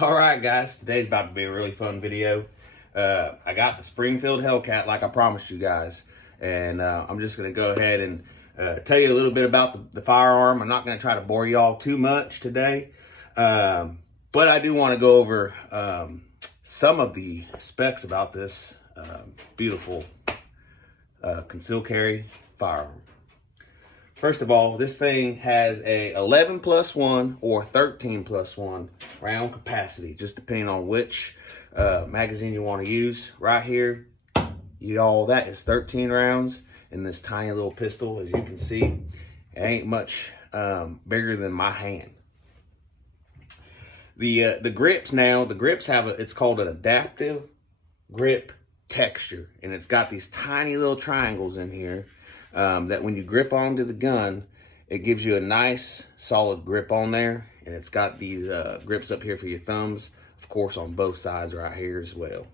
All right, guys, today's about to be a really fun video. I got the Springfield Hellcat like I promised you guys, and I'm just going to go ahead and tell you a little bit about the firearm. I'm not going to try to bore y'all too much today, but I do want to go over some of the specs about this beautiful concealed carry firearm. First of all, this thing has a 11+1 or 13+1 round capacity, just depending on which magazine you want to use. Right here, y'all, that is 13 rounds in this tiny little pistol. As you can see, it ain't much bigger than my hand. The grips now, the grips have it's called an adaptive grip texture, and it's got these tiny little triangles in here. That when you grip onto the gun, it gives you a nice solid grip on there, and it's got these grips up here for your thumbs, of course on both sides right here as well.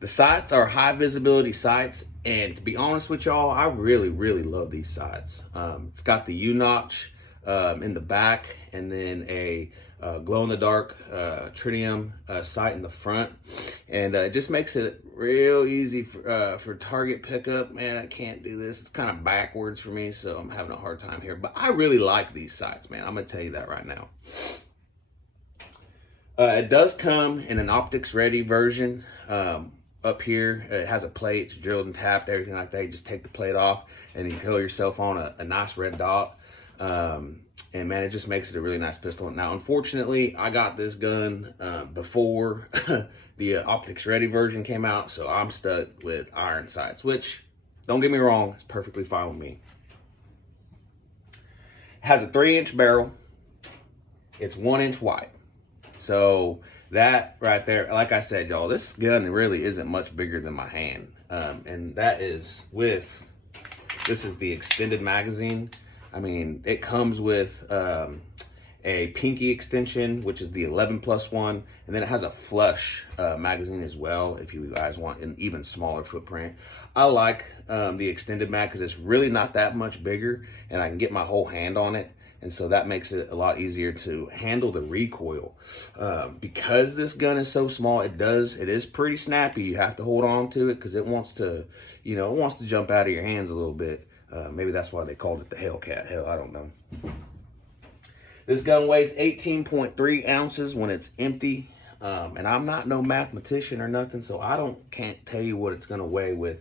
The sights are high visibility sights, and to be honest with y'all, I really love these sights. It's got the U-notch in the back, and then a glow-in-the-dark tritium sight in the front, and it just makes it real easy for target pickup. Man, I can't do this. It's kind of backwards for me, so I'm having a hard time here, but I really like these sights, man. I'm gonna tell you that right now. It does come in an optics ready version. Up here, it has a plate, it's drilled and tapped, everything like that. You just take the plate off, and then you color yourself on a nice red dot. And man, it just makes it a really nice pistol. Now, unfortunately, I got this gun before the optics ready version came out, so I'm stuck with iron sights, which, don't get me wrong, it's perfectly fine with me. It has a 3-inch barrel. It's 1 inch wide. So that right there, like I said, y'all, this gun really isn't much bigger than my hand. And that is with, this is the extended magazine. I mean, it comes with a pinky extension, which is the 11+1, and then it has a flush magazine as well, if you guys want an even smaller footprint. I like the extended mag because it's really not that much bigger, and I can get my whole hand on it, and so that makes it a lot easier to handle the recoil. Because this gun is so small, it is pretty snappy. You have to hold on to it because it wants to, it wants to jump out of your hands a little bit. Maybe that's why they called it the Hellcat. Hell, I don't know. This gun weighs 18.3 ounces when it's empty. And I'm not no mathematician or nothing, so I can't tell you what it's going to weigh with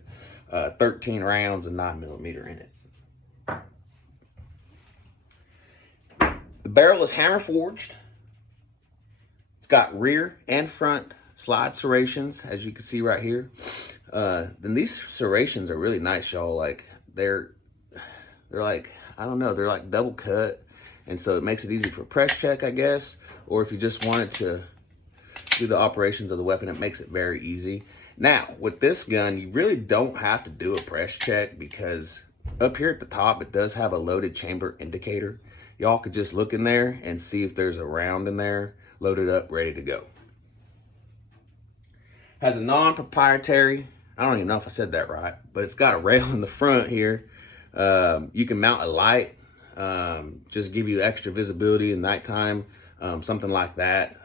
13 rounds and 9mm in it. The barrel is hammer forged. It's got rear and front slide serrations, as you can see right here. Then these serrations are really nice, y'all. Like, they're like, I don't know, they're like double cut, and so it makes it easy for press check, I guess, or if you just wanted to do the operations of the weapon, it makes it very easy. Now, with this gun, you really don't have to do a press check because up here at the top, it does have a loaded chamber indicator. Y'all could just look in there and see if there's a round in there, loaded up, ready to go. Has a non-proprietary, I don't even know if I said that right, but it's got a rail in the front here. You can mount a light, just give you extra visibility in nighttime, something like that.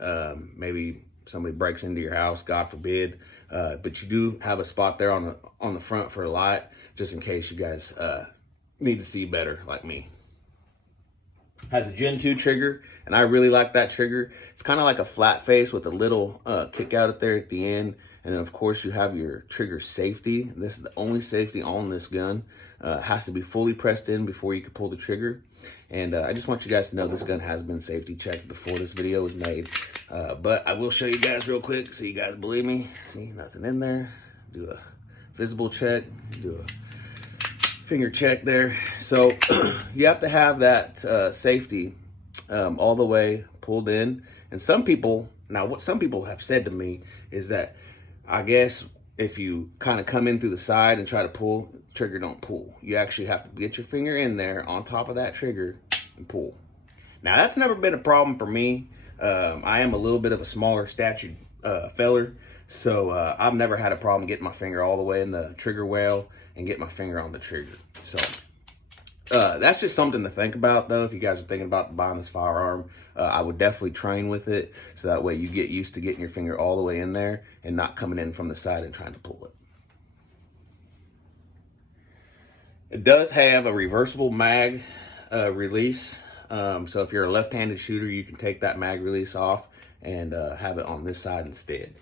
Maybe somebody breaks into your house, God forbid. But you do have a spot there on the front for a light, just in case you guys need to see better like me. Has a Gen 2 trigger, and I really like that trigger. It's kind of like a flat face with a little kick out at there at the end. And then, of course, you have your trigger safety. This is the only safety on this gun. It has to be fully pressed in before you can pull the trigger. And I just want you guys to know this gun has been safety checked before this video was made. But I will show you guys real quick so you guys believe me. See, nothing in there. Do a visible check. Do a finger check there. So you have to have that safety all the way pulled in. And some people, now what some people have said to me is that, I guess if you kind of come in through the side and try to pull, the trigger don't pull. You actually have to get your finger in there on top of that trigger and pull. Now, that's never been a problem for me. I am a little bit of a smaller statured feller, so I've never had a problem getting my finger all the way in the trigger well and get my finger on the trigger. So That's just something to think about, though. If you guys are thinking about buying this firearm, I would definitely train with it, so that way you get used to getting your finger all the way in there and not coming in from the side and trying to pull it. It does have a reversible mag release, so if you're a left-handed shooter, you can take that mag release off and have it on this side instead.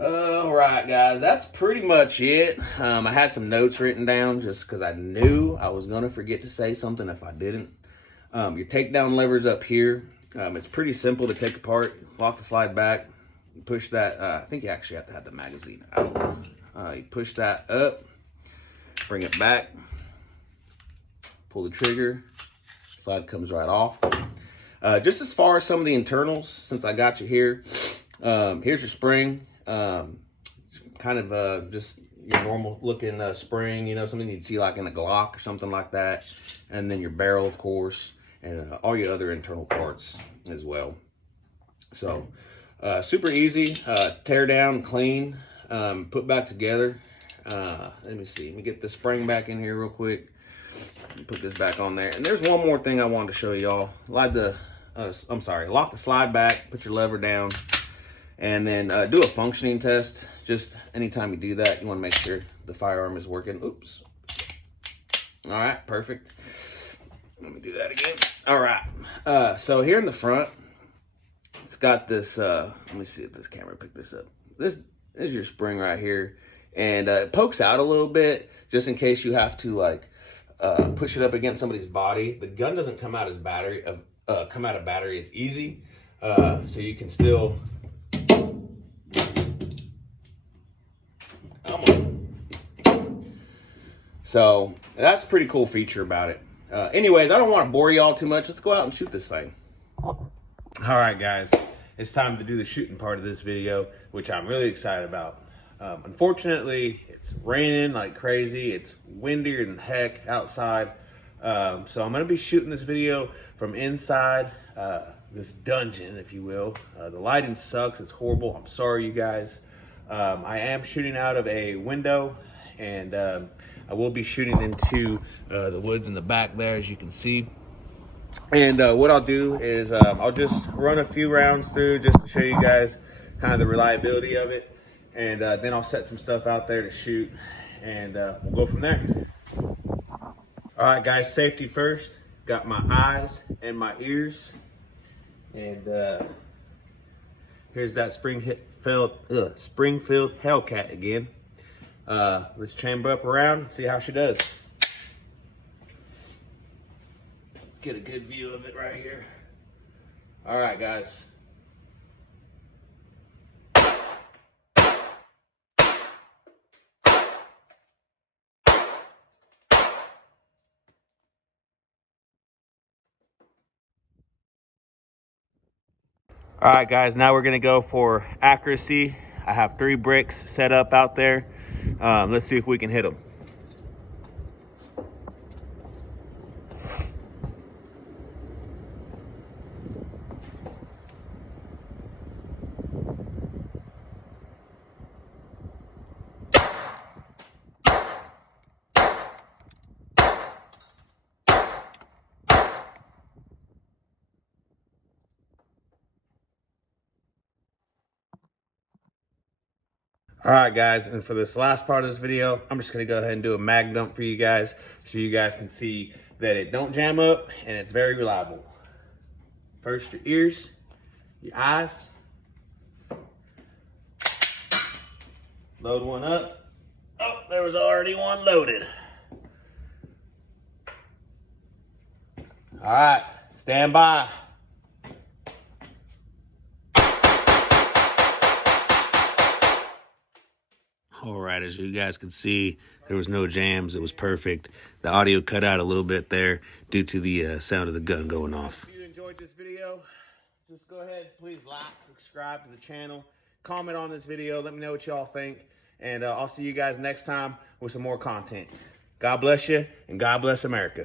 All right, guys, that's pretty much it. I had some notes written down just because I knew I was going to forget to say something if I didn't. Your takedown lever's up here. It's pretty simple to take apart. Lock the slide back. You push that. I think you actually have to have the magazine out. You push that up. Bring it back. Pull the trigger. Slide comes right off. Just as far as some of the internals, since I got you here, here's your spring. Kind of just your normal looking spring, you know, something you'd see like in a Glock or something like that. And then your barrel, of course, and all your other internal parts as well. So super easy, tear down, clean, put back together. Let me see, let me get the spring back in here real quick. Put this back on there. And there's one more thing I wanted to show y'all. Lock the slide back, put your lever down, and then do a functioning test. Just anytime you do that, you want to make sure the firearm is working. Oops. All right, perfect. Let me do that again. All right. So here in the front, it's got this, let me see if this camera picked this up. This is your spring right here. And it pokes out a little bit just in case you have to like push it up against somebody's body. The gun doesn't come out as battery, come out of battery as easy. So you can still, so that's a pretty cool feature about it. Anyways, I don't want to bore y'all too much. Let's go out and shoot this thing. All right, guys, it's time to do the shooting part of this video, which I'm really excited about. Unfortunately, it's raining like crazy. It's windier than heck outside. So I'm going to be shooting this video from inside this dungeon, if you will. The lighting sucks. It's horrible. I'm sorry, you guys. I am shooting out of a window, and I will be shooting into the woods in the back there, as you can see. And what I'll do is I'll just run a few rounds through just to show you guys kind of the reliability of it. And then I'll set some stuff out there to shoot, and we'll go from there. All right, guys, safety first. Got my eyes and my ears. And here's that Springfield Hellcat again. Let's chamber up around and see how she does. Let's get a good view of it right here. All right, guys. All right, guys, now we're gonna go for accuracy. I have 3 bricks set up out there. Let's see if we can hit them. All right, guys, and for this last part of this video, I'm just gonna go ahead and do a mag dump for you guys so you guys can see that it don't jam up and it's very reliable. First, your ears, your eyes. Load one up. Oh, there was already one loaded. All right, stand by. All right, as you guys can see, there was no jams. It was perfect. The audio cut out a little bit there due to the sound of the gun going off. If you enjoyed this video, just go ahead, please like, subscribe to the channel, comment on this video, let me know what y'all think, and I'll see you guys next time with some more content. God bless you, and God bless America.